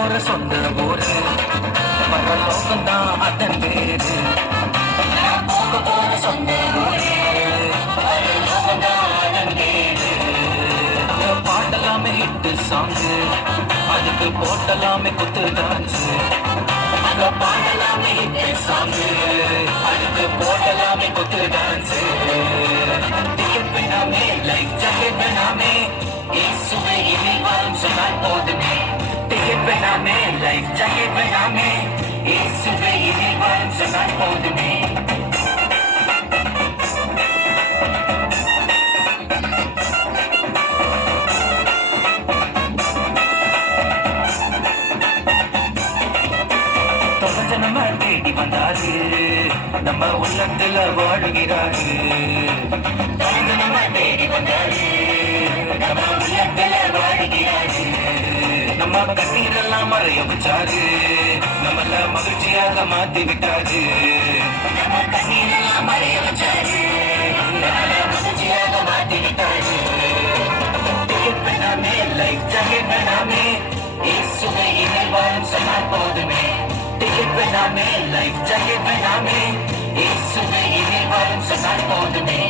போற சொந்த ஊரு பரலோகம்தான் அதன் பேரு. நான் போக போற சொந்த ஊரு பரலோகம்தான் அதன் பேரு. பாட்டலாமே ஹிட்டு சாங்கு, அதுக்கு போட்டலாமே குத்து டான்ஸ். பாடலாமே ஹிட்டு சாங்கு, அதுக்கு போட்டலாமே குத்து டான்ஸ். டிக்கெட் வேணாமே, லைஃப் ஜாக்கெட் வேணாமே, இயேசுவே இனில் வரும் சொன்னால் போதுமே. டிக்கெட் வேணாமே, லைஃப் ஜாக்கெட் வேணாமே, இயேசுவே இனில் வரும் சொன்னால் போதுமே. நம்ம தேடி வந்தாரு, நம்ம உள்ளத்துல வாழுகிறாரு. நம்ம தேடி வந்தாரு, நம்ம உள்ளத்துல வாழுகிறாரு. நம்ம கண்ணீரெல்லாம் மறைய வச்சாரு, நம்மள மகிழ்ச்சியாக மாத்தி விட்டாரு. நம்ம கண்ணீரெல்லாம் மறைய வச்சாரு, நம்மள மகிழ்ச்சியாக மாத்தி விட்டாரு. டிக்கெட் வேணாமே, லைஃப் ஜாக்கெட் வேணாமே, இயேசுவை இனில் வாழும் சொன்னால் போதுமே. டிக்கெட் வேணாமே, லைஃப் ஜாக்கெட் வேணாமே, இயேசுவை இனில் வாழும் சொன்னால் போதுமே.